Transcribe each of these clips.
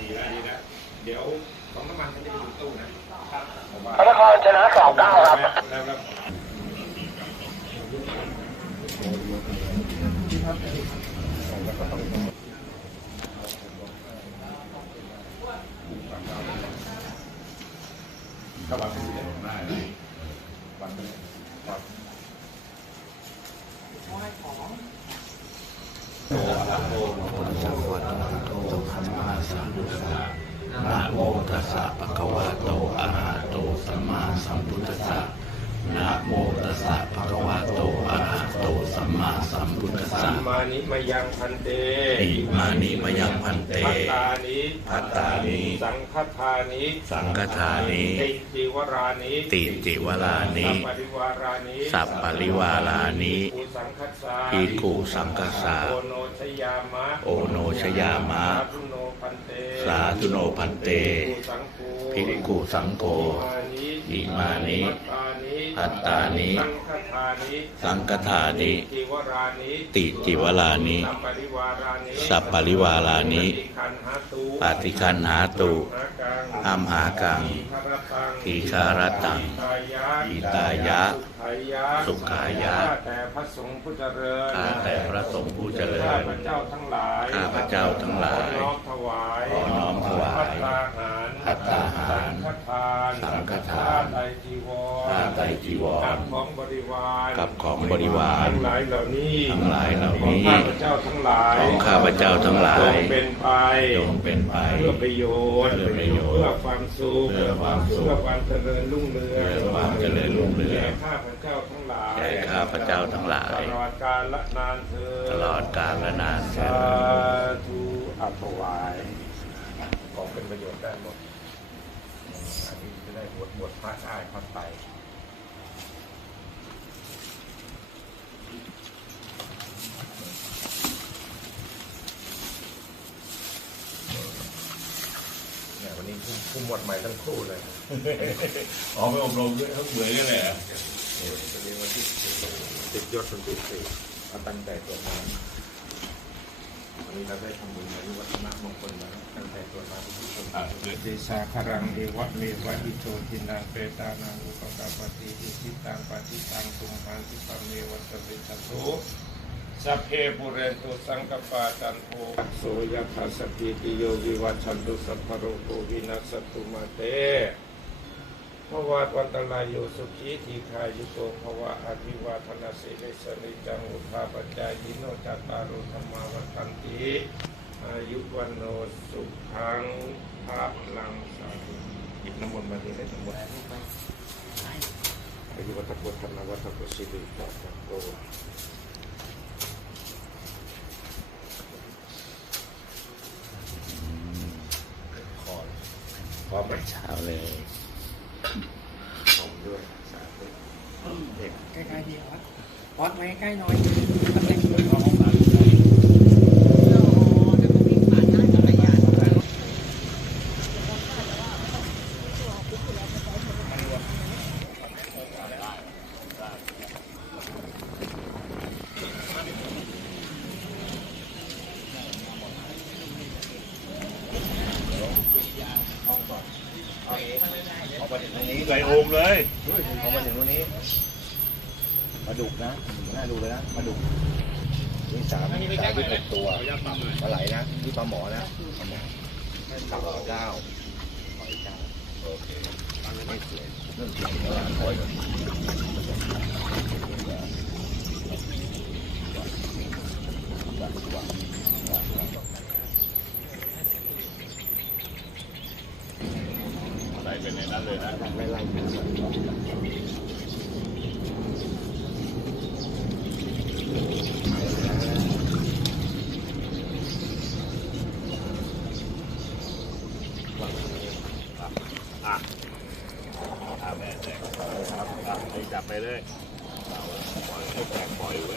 ดีแล้วดีแล้วเดี๋ยวของน้ำมันจะไปอยู่ตู้นะพระนครชนะสองเก้าครับ แล้วแล้ว ก็วางที่ไหนได้เลยวางไปเลยวางโต อะระโตสัมมาสัมพุทธะนะโมตัสสะปะคะวะโตอะระหะโตสัมมาสัมพุทธัสสะนะโมตัสสะปะคะวะโต มมาสัมพุทธัสสัสะมมานิมายังพันเตอิมานิมยังพันเตพัตตานิพัตตานิสังฆทานิสังฆทานิติจิวรานิติจิวรานิสัปปริวารานิสัพปริวารานิภูสังคัสสาอีกูสังกสสะโอโนชยามะโอโนชยามะ สาธุโนพันเตสาธุโนพันเตภิกขุสังโฆภิกขุสังโฆ อิมานิพัตตานิพัตตานิ สังฆทานิสังฆทานิจิวรานิ ติจิวลานิสัปปริวารานิสัพปริวารานิปฏิคันหาตุปฏิคันหาตุหากังอัมหากังทีคารตังทีคารตังอิตายะอิตายะสุขายะ สุขายะข้าแต่พระสงฆ์ผู้เจริญข้าแต่พระสงฆ์ผู้เจริญข้าพระเจ้าทั้งหลายข้าพเจ้าทั้งหลายขอน้อมถวายขอน้อมถวายพัตตาหารภัตตาหารสังฆทานสังฆทานผ้าไตรจีวรผ้าไตรจีวรกับของบริวารกับของบริวารทั้งหลายเหล่านี้ทั้งหลายเหล่าของนี้ข้าพเจ้าทั้งหลายของข้าพเจ้าทั้งหลายจงเป็นไปจงเป็นไปเพื่อประโยชน์เพื่อประโยชน์เพื่อความสุขเพื่อความสุขเพื่อความเจริญรุ่งเรืองเพื่อความเจริญรุ่งเรืองแก่ข้าพเจ้าทั้งหลายแก่ข้าพเจ้าทั้งหลายตลอดกาลละนานเธอญตลอดกาลและนานเทสาอญธุอัปวายของเป็นประโยชน์ได้หมด อันนี้จะได้บวชบวชพระได้พระไตรเนี่ยวันนี้ผู้ผู้หมวดใหม่ทั้งคู่เลยออกไปอบรมด้วยทั้งเหมือนกันเลยอะจะเรียนวันที่ติดยศคนติดสี่เอาตั้งใจตัวน้ำวั นี้เราได้ทำบุญในวัฒนมงคลมาตั้งใจตัวน้ำทุกคนเดชาคารังเอวะเมวะอิโตทินังเปตานังอุปกาปฏิอิทิตังปฏิตังตุมหันติปเมวะสวิชโตสัพเพปุเรนตุสังกปาจันโทโสยทัสสะปิติโยวิวัชันตุสัพพโรโควินัสตุมาเต ภวะวันตรายโยสุขีทีคายุโกภวะอภิวาทนาสิริสนิจังอุทาปัจจายิโนจัตตารุธรรมาวันตันติอายุวันโนสุขังภาลังสาธุหยิบน้ำมนต์มาทีได้ทั้งหมดอายุวัตพุทธนาวัตพุสิริจัตโกพร้อมไหมเช้าเลย ผมด้วยสาธุเด็ก ใกล้ๆดีออส ออสไว้ใกล้ๆหน้อยตำแหน่งใส่โอ่งเลยเอามาถึงตรงนี้มา ดุกนะน่าดูเลยนะมาดุกนี่สามสามที่หกตัวปลาไหลนะนี่ปลาหมอนะปลาหมอเก้าหอยเก้าโอเคไม่สวยเรื่องจริงนะหอยใส่เป็นในนั้นเลยนะไม่ไล่เป็น อาแม่แจกครับครับให้จับไปเลยเอาปล่อยให้แจกปล่อยไว้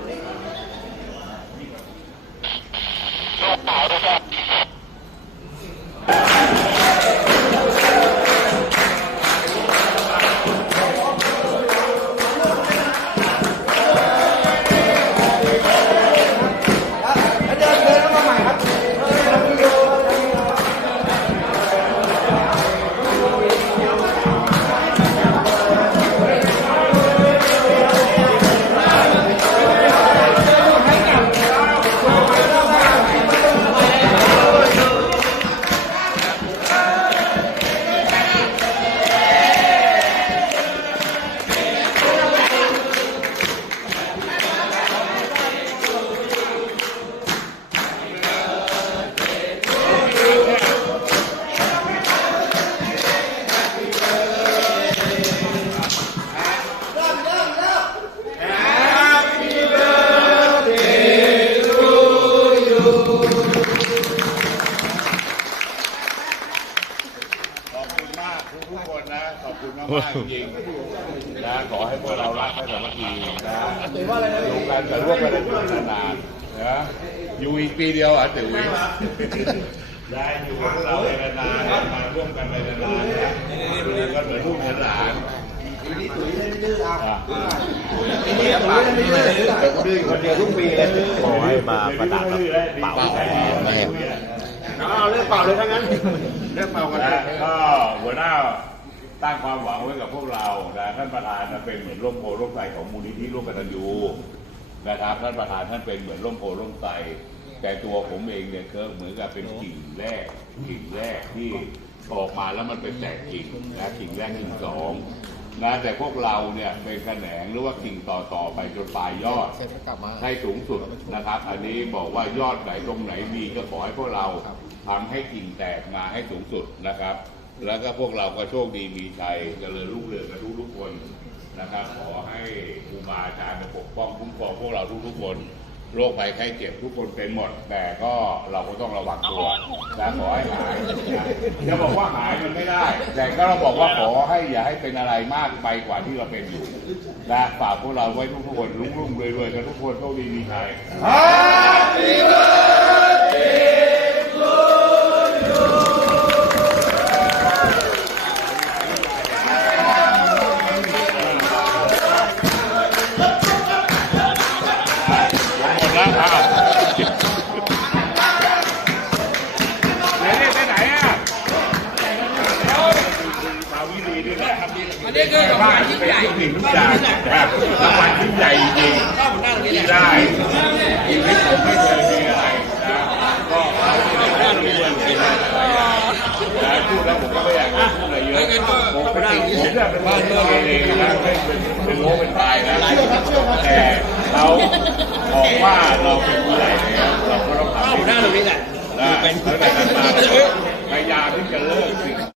มากๆจริงๆนะขอให้พวกเรารักและสามัคคีนะร่วมกันแต่ร่วมกันเป็นนานๆนะอยู่อีกปีเดียวอะติ๋วได้อยู่กับพวกเราไปนานๆมาร่วมกันไปนานๆนะอยู่กันเหมือนลูกเหมือนหลานอะดื้อคนเดียวทุกปีเลยขอให้มาประดับเป่าแทนเอาเรื่องเป่าเลยทั้งนั้น เรื่องเป่ากันนะก็หัวหน้า ตั้งความหวังไว้กับพวกเรานะท่านประธานเป็นเหมือนร่มโพร่มใสของมูลนิธิร่วมกตัญญูนะครับท่านประธานท่านเป็นเหมือนร่มโพร่มใสแต่ตัวผมเองเนี่ยก็เหมือนกับเป็นกิ่งแรกกิ่งแรกที่ออกมาแล้วมันเป็นแตกกิ่งนะกิ่งแรกกิ่งสองนะแต่พวกเราเนี่ยเป็นแขนงหรือว่ากิ่งต่อต่อไปจนปลายยอดให้สูงสุดนะครับ อันนี้บอกว่ายอดไหนตรงไหนมีก็ขอให้พวกเราทำให้กิ่งแตกมาให้สูงสุดนะครับ แล้วก็พวกเราก็โชคดีมีชัยเจริญรุ่งเรืองกันทุกๆคนนะครับ ขอให้ครูบาอาจารย์ปกป้องคุ้มครองพวกเราทุกๆคนโรคภัยไข้เจ็บทุกคนเป็นหมด แต่ก็เราก็ต้องระวังตัวนะขอให้หายจะบอกว่าหายมันไม่ได้ แต่ก็เราบอกว่าขอให้อย่าให้เป็นอะไรมากไปกว่าที่เราเป็นอยู่นะฝากพวกเราไว้ทุกๆคนรุ่งรุ่งรวยๆกันทุกคนโชคดีมีชัย นนี้คือรางวัลยิ่งใหญ่เป็นทุกอย่างนะครับรางวัลยิ่งใหญ่จริงเข้าหน้าตรงนี้แหที่ละได้ชีวิตผมไม่เคยมีอะไรนะก็เอาที่ได้ที่เรื่องกินอะไรนะพูดแล้วผมก็ไม่อยากจะพูดอะไรเยอะผมเป็นสิ่งผมเนี่ยเป็นบ้านเมืองเองนะไม่เป็นเป็นโง่เป็นตายนะแต่เราบอกว่าเราเป็นผู้ใหญ่แล้วเราก็ต้องทำเข้าหน้าตรงนี้แหละได้ตั้งแต่